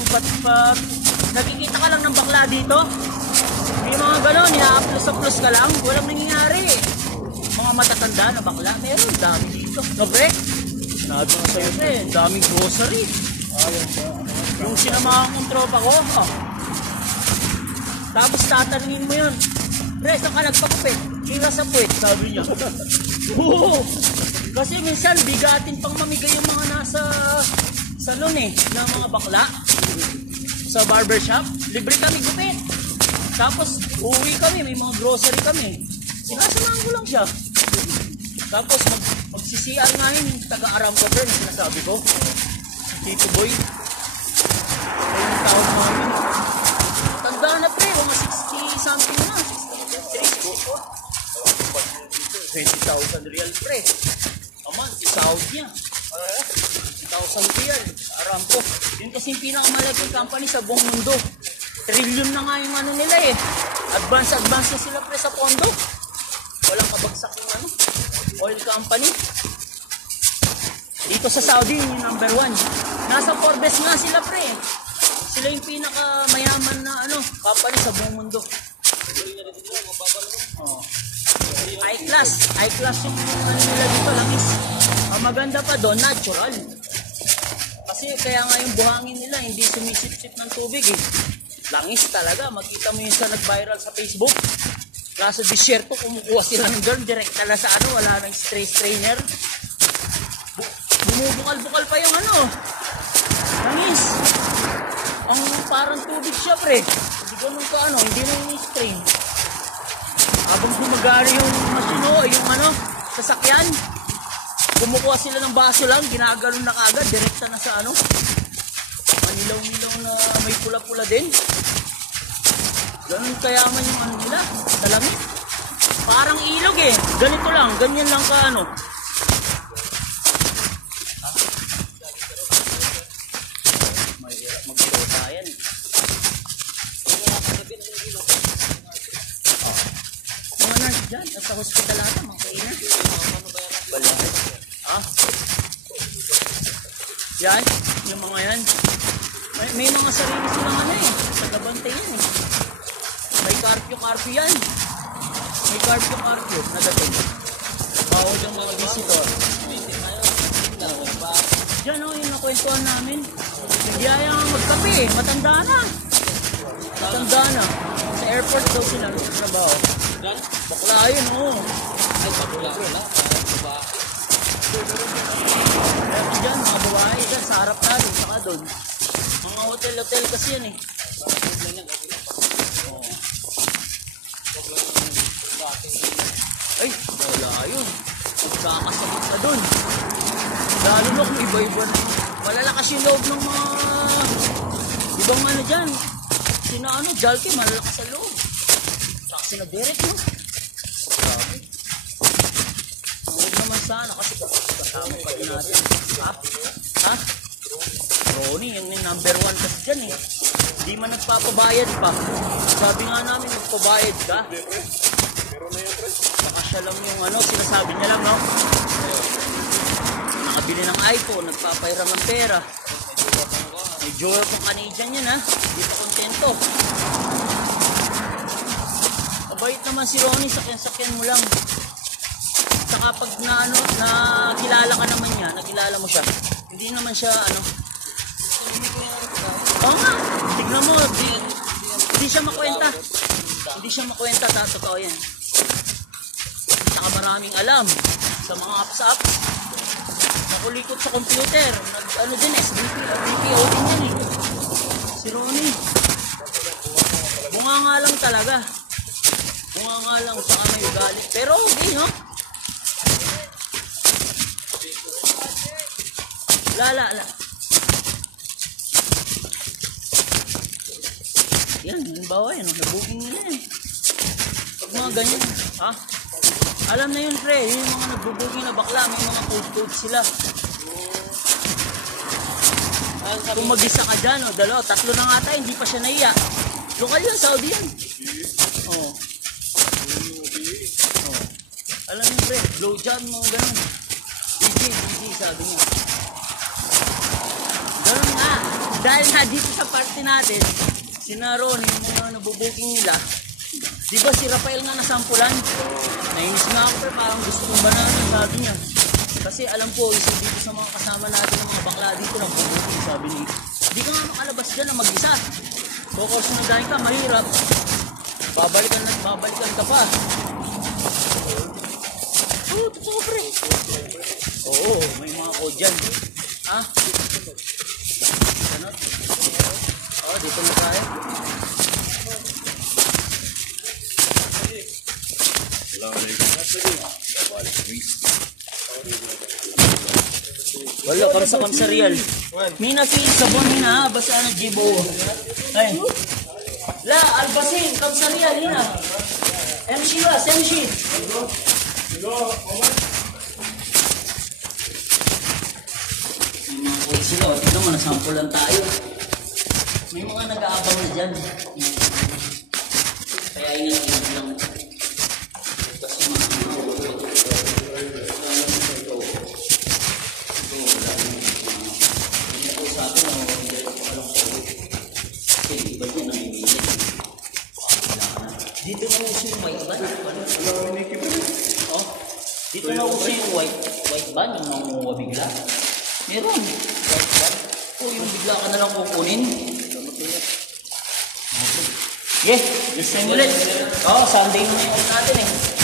nakikita ka lang ng bakla dito, may mga gano'n, ina-plus ka lang, walang nangyayari. Mga matatanda na bakla, meron, dami dito. Nabre, sinabi ko sa'yo daming grocery. Yung sinamahan kong tropa ko, tapos tatanungin mo yun, pre, saan ka nagpakupit? Kira sa puwet, sabi niya. Oo, kasi minsan bigatin pang mamigay yung mga nasa salon ng mga bakla sa barbershop. Libre kami gupit. Tapos, uuwi kami, may mga grocery kami. Sinasamahan ko lang siya. Tapos, magsisiyan nga yun, taga-Aramco friend, sinasabi ko. Tito Boy. Ayun yung tawag mo yun. Tanda na pre, mga 60 something na. 20,000 real pre. Aman, isahod niya. 1,000 real. Aramco. Yun kasi yung pinakamalaking company sa buong mundo. Trillion na nga yung ano nila eh. Advance na sila pre sa pondo. Walang kabagsak yung ano, oil company. Dito sa Saudi, yung number 1. Nasa Forbes nga sila pre. Sila yung pinakamayaman na ano, company sa buong mundo. Oh. High class yung ano nila dito, langis. Ang maganda pa doon, natural. Kasi kaya nga yung buhangin nila, hindi sumisip-sip ng tubig eh. Langis talaga, makita mo yung sa nag-viral sa Facebook. Nasa disyerto, kumukuha sila ng germ, direkta na sa ano, wala nang strainer. Bumubukal-bukal pa yung ano, langis. Ang parang tubig siya pre. Hindi ganun ka ano, hindi na yung strain. Habang gumagari yung masino, yung ano, sasakyan, kumukuha sila ng baso lang, ginagano na kagad, direkta na sa ano, manilaw-nilaw na may pula-pula din. Ganun kayaman yung ano nila, sa langit. Parang ilog eh, ganito lang, ganyan lang ka ano. Mahirap mag-ilota yan. Mga nurse dyan, at sa hospital ata, mga kaina. Balakid. Ha? Yan, yung mga yan. May mga sarili silang ano eh, tagabantay yan eh. May karpyo yan. May karpyo na dating. Bawal yung mga visitor. Diyan o, yung nakwentuhan namin. Nagyaya nga magkape eh, matanda na. Sa airport daw sila trabaho. Bakla yun o. Ay, bakla na. Diyan, mga babae dyan, sa harap na rin, saka doon. Mga hotel kasi yan eh. Ay, wala yun. Magkakasakit ka dun. Lalo na kung iba-iba na. Malalakas yung loob ng mga ibang ano dyan. Sina ano, Jalki, malalakas sa loob. Saka sina Derek, no? Grabe. Huwag naman sana kasi kasama pa din natin. Ha? Ronnie, yung number 1 kasi dyan eh. Hindi man nagpapabayad pa. Sabi nga namin, nagpabayad ka. Baka siya lang yung ano, sinasabi niya lang, no? Nakabili ng iPhone, nagpapairam ng pera. May jower pong Canadian yan, ha? Hindi pa kontento. Mabait naman si Ronnie, sakyan mo lang. Saka pag nakilala ka naman niya, nakilala mo siya, hindi naman siya, ano, oo nga, tignan mo, hindi siya makwenta. Hindi siya makwenta, totoo yan. Saka maraming alam sa mga apps. Nakulikot sa computer. Ano din, BPO din yan eh. Si Ronnie. Bunga nga lang talaga. Bunga nga lang, saka may galit. Pero okay, no? La. Yan, halimbawa yan, nabooking nila yan. Pag mga ganyan, ha? Alam na yun, pre, yung mga nagbubooking na bakla, may mga code sila. Kung mag-isa ka dyan, o dalawa, tatlo na nga tayo, hindi pa siya naiya. Lokal yan, Saudi yan. Oh. Alam nyo, pre, blowjob, mga ganun. DJ, sabi niya. Ganun nga, dahil nga dito sa party natin, sina Ron, yung mga nabubuking nila, di ba si Rafael nga nasampulan? Nainis nga ako, pero parang gusto kong bananan, sabi niya. Kasi alam ko, isa dito sa mga kasama natin ng mga bakla dito ng bubuking, sabi niya. Di ka nga makalabas dyan na mag-isa. Kukursunodahin ka, mahirap. Babalikan ka pa. Oo, totoo pre. Oo, may mga code dyan. Ha? Ganun? Oo, dito na tayo. Wala, kamsa real. Mina si sabon hina, basa na jibo. Ay. La, albasin, kamsa real hina. MC was, MC. May mga kuwi sila, o tignan mo, nasampulan tayo. May mga nag-aabang na dyan. Kaya ingat lang. Kasi dito na uso yung white ban. Oh, dito na uso yung white ban, yung nangunguha bigla. Meron. White ban. O yung bigla ka na lang kukunin. Yeah, this time ulit. Oh, Sunday na yung natin eh.